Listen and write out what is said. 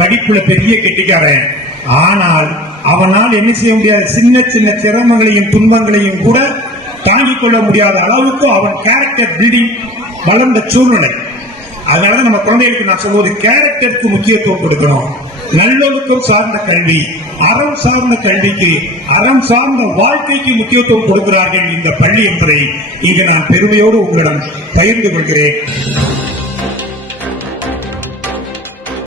படிப்புல பெரிய கெட்டிக்காரன், ஆனால் அவனால் என்ன செய்ய முடியாது, சின்ன சின்ன சிரமங்களையும் துன்பங்களையும் கூட தாங்கிக் கொள்ள முடியாத அளவுக்கு அவன் கேரக்டர் பில்டிங் வளர்ந்த சூழ்நிலை. அதனாலதான் நம்ம குழந்தைகளுக்கு நான் சொல்வது கேரக்டருக்கு முக்கியத்துவம் கொடுக்கணும். நல்லொழுக்கம் சார்ந்த கல்வி, அறம் சார்ந்த கல்விக்கு, அறம் சார்ந்த வாழ்க்கைக்கு முக்கியத்துவம் கொடுக்கிறார்கள் இந்த பள்ளி என்பதை இங்கு நான் பெருமையோடு உங்களிடம் பகிர்ந்து கொள்கிறேன்.